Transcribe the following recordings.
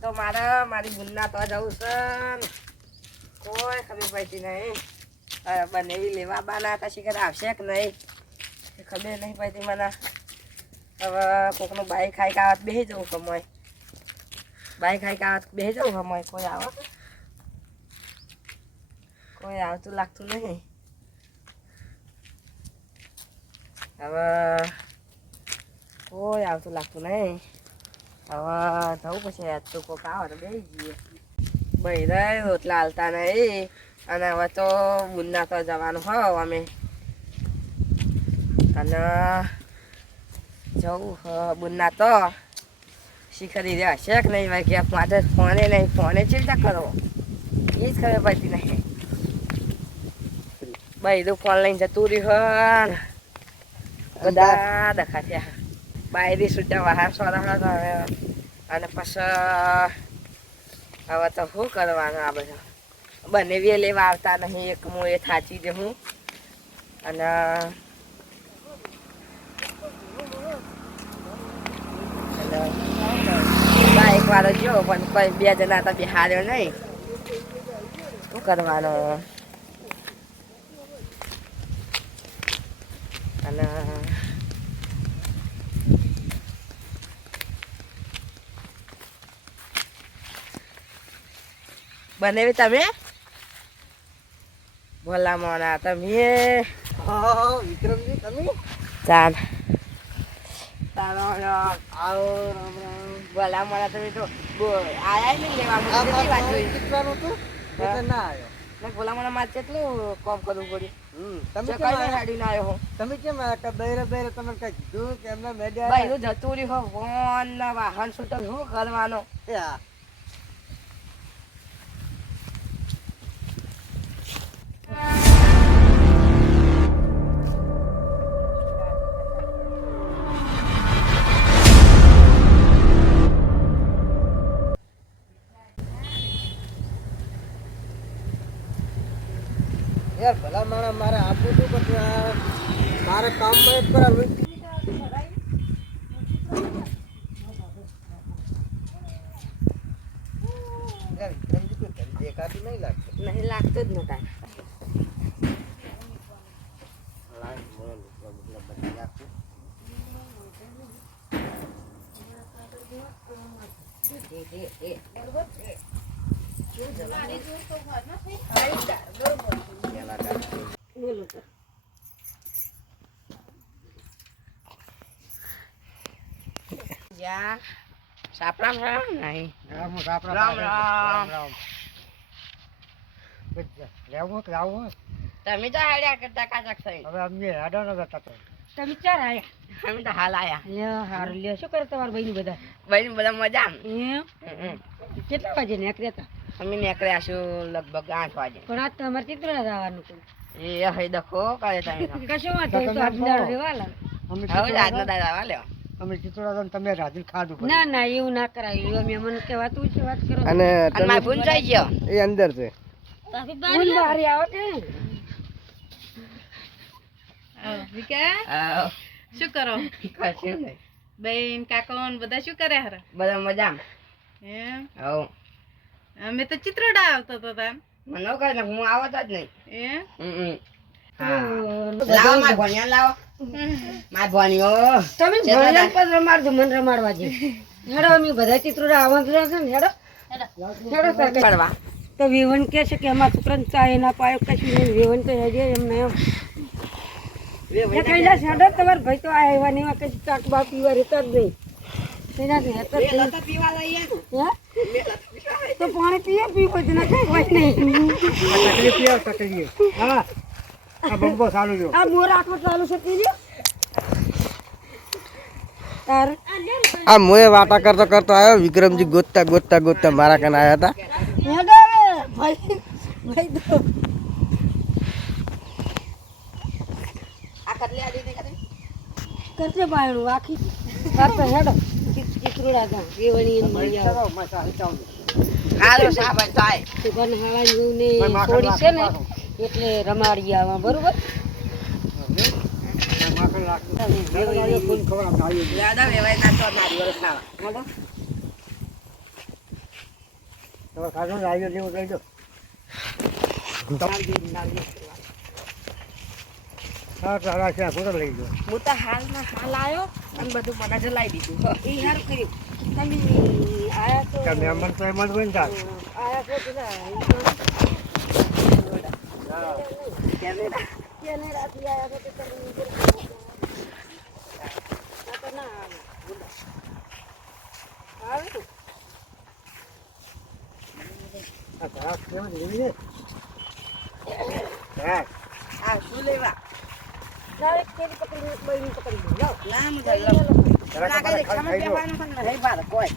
તો મારે, મારી બુનના તો જવું છે કોઈ ખબર પડતી નહીં. બને એવી લેવા બાના હતા, શીખર આવશે કે નહીં? ખબર નહીં પડતી મને. હવે કોકનું બાઈક ખાઈ આવત બેસી જવું કમોય. બાઈક ખાઈ આવત બેસી જવું કમોય. કોઈ આવે? કોઈ આવતું લાગતું નહીં. હવે કોઈ આવતું લાગતું નહીં. હવે જવું પછી આજ તો કોક આવે તો બે જઈએ. બૈરાય રોટલા હાલતા નહીં. અને હવે તો બુંદા તો જવાનું હોવ અમે. અને જવું હ બુનના તો. શીખરી રહ્યા છે કે નહીં? ભાઈ કે માટે ફોને નહીં, ફોને ચિંતા કરો. એ જ ખબર પડતી નહીં. બૈરું ફોન લઈને જતું રહ્યું બધા દખા થયા. બાયરી સુદ્ધા વાહન સોરા હવે અને પછી, હવે તો શું કરવાનું આ બધું? બંને બી લેવા આવતા નહીં, એક હું એ થાચી દે હું. અને બાઈક વાળો જો, પણ કોઈ બે જણા તો બિહાર્યો નહીં. શું કરવાનું અને બનેવી તમે? ભોલા મોના તમે? વિક્રમજી તમે? ચાલ. ભોલા મોના તમે તો આયા લેવા વાત હતું ના આવ્યો ભોલા મોના મારે કેટલું કોમ કરવું પડ્યું. તમે કેમ હાડી ના આવ્યો તમે કેમ દઈને દઈને તમે કઈ કીધું કે એમને મેડ્યા ભાઈ નું જતું રહ્યું હો ફોન ને વાહન શું શું કરવાનો એ હા. યાર, ભલા માણસ મારે આપવું હતું પણ મારે કામમાં એક કરાવ્યું દેખાતું નહીં લાગતું. નહીં લાગતું જ નતા રામ રામ રામ રામ રામ તમે તો હાડ્યા કરતા કાચક થઈ હવે અમને હાડો ન જતા તો. તમે ચાર આયા. અમે તો હાલ આયા. લ્યો હાર લ્યો. શું કરે તમારા બહેન બધા? બહેન બધા મજા એમ? કેટલા વાગે નીકળ્યા હતા? અમે નીકળ્યા છું લગભગ આઠ વાગે. પણ આજ તો અમારે ચિત્રા જવાનું હતું એ હઈ દખો કાલે તમે તો. વાંધો તો તમે. અમે હવે આજનો દાદા આવા લ્યો. અમે ચિત્રોડા તમે રાજી ખાધું ના ના એવું ના કરાય. એવું અમે મને કહેવાતું છે વાત કરો અને ભૂલ થઈ ગયો. એ અંદર છે. આવે. કે આવ. શું કરો? કશું નહીં. બેન કાકોન બધા શું કરે હરે બધા મજામાં. એમ? હો અમે તો ચિત્રોડા આવતો હતો તાન મને કહે ને હું આવતો જ નહીં. એમ. લાવો માર ભણિયા લાવો. માર ભણિયો. તમે ભણ્યા પર રમાડજો મને રમાડવા જે હેડો અમે બધા ચિત્રો આવવાનું છે ને હેડો. હેડો. તો વિવન કે છે કે અમારા છોકરાને ચા પાયો કશું નહીં. વિવન તો હજી એમને એમ કૈલાસ હેડો તમારા ભાઈ તો આ એવા ને એવા કશું ચાક બા પીવા રહેતા જ નહીં. જ નહીં. તો પાણી પીએ પીવો જ ના કઈ હોય નહીં. તકલીફ પીવો, તકલીફ. હા. આ બંબો સારું જો. આ મોર આખો ચાલુ છે પીજો. તાર? આ મોએ વાટા કરતો કરતો આવ્યો વિક્રમજી ગોતતા ગોતતા ગોતતા મારા કને આવ્યા હતા. ભાઈ ભાઈ તો આ કટલી આલી દે કરે. કરશે બાયણું આખી વાત હેડો ચિત્રુડા ગામ વેવણી એને મળી આવો. હાલો સાહેબ થાય સુગન હાવાની ને થોડી છે ને એટલે રમાડી આવા બરોબર? ખાધો આવ્યો જેવું લઈ દો હા છે લઈ ગયો હું તો હાલમાં હાલ આવ્યો અને બધું મને જલાઈ દીધું. એ સારું કર્યું. તમે આયા તો કે મહેમાન તો એમ જ હોય ને તાર. આયા છો તમે ના લેવી છે? આ શું લેવા? ડાયરેક્ટ કેરી પકડીને બૈરી પકડી લો જાઓ. ના હું બૈરી લઉં. લો. જરા ના તમારે કઈ ખાઈ ખબર ખાઈ લો. કહેવાનું પણ નહીં બાર કોઈ.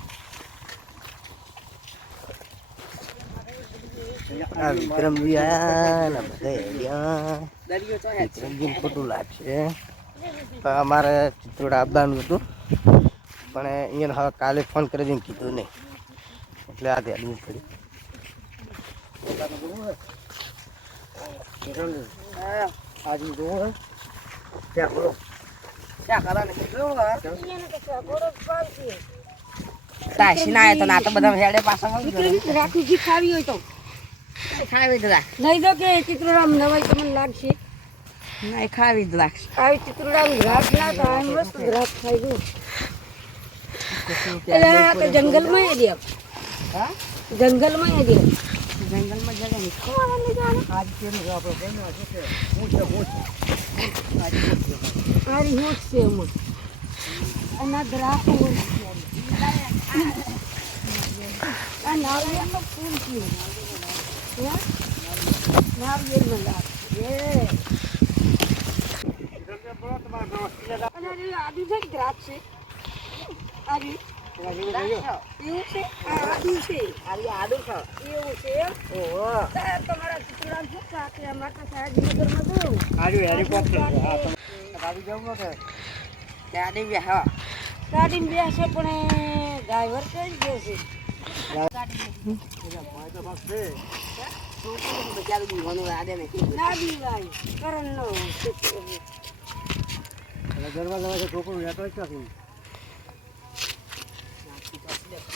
આ વિક્રમજી ખોટું લાગશે. તો અમારે ચિત્રોડા આવવાનું હતું. પણ અહીંયા હવે કાલે ફોન કરી દઈને કીધું નહીં. એટલે આ ધ્યાન પડી. હા. આજે જોવું ત્યાં બોલો. ક્યાં કેટલું. તાશી ના તો ના તો બધા હેડે પાછા વળી ગયો. વિક્રમ રાખી ઘી ખાવી હોય તો. ખાવી જ લઈ દો કે ચિત્રોડામ નવાઈ તમને લાગશે. ખાવી જ આવી ચિત્રોડામ ઘાસ ના મસ્ત ઘાસ ખાઈ ગયું. જંગલમાં દે હા? જંગલમાં દે જંગલમાં જગ્યા. આજ આપણો હું છે હું છે મારી હોશ છે એમાં અને આ દ્રાક્ષ હોશ છે આ નાળિયેરનું ફૂલ છે હે? નાળિયેરનું લાગ છે પણ ડ્રાઈવર કઈ ગયો છે? ગરબા છોકરું રહેતો જ નથી.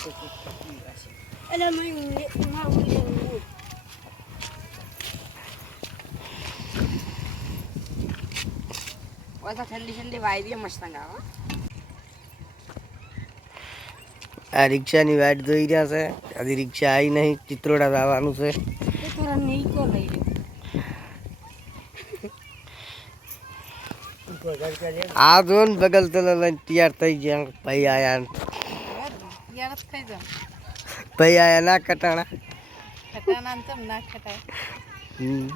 એટલે મેં ના ઉડી ઓય તો ઠંડી આ રિક્ષાની વાટ જોઈ રહ્યા છે. હજી રિક્ષા આવી નહીં, ચિત્રોડા આવવાનું છે. આ જો ને બગલ તલે લઈને તૈયાર થઈ ગયા. ભાઈ આયા ભાઈ આયા ના કટાણા ને ચમ ના ખટાય. હમ.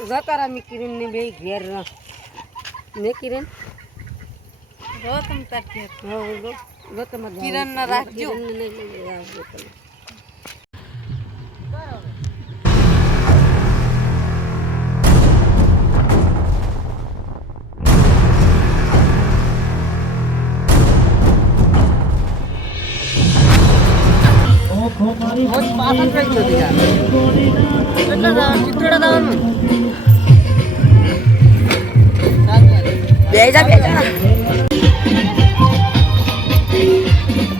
જતા રા મેં કિરણ ને બે ઘેર ના મેં કિરણ જો તમ તાર હા જો. કિરણને રાખજો. લઈ આવજો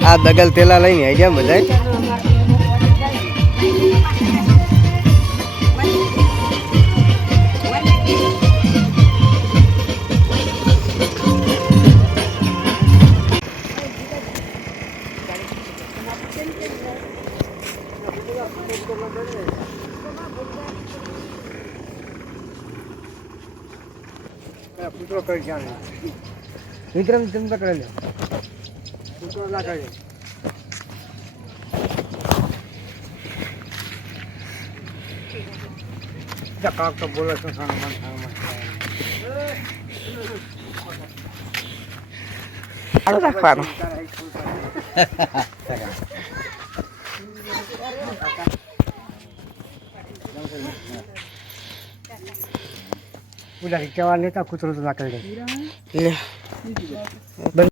આ દગલ. તેલા લઈને આવી ગયા વિક્રમ ચંદ પકડે લે. કૂતરો ના કરે. કાક તો બોલે છે સામાન સામાન ચાલુ રાખવાનું. પૂજા રિક્ષાવાળા લેતા કૂતરો તો ના કરી દે લે.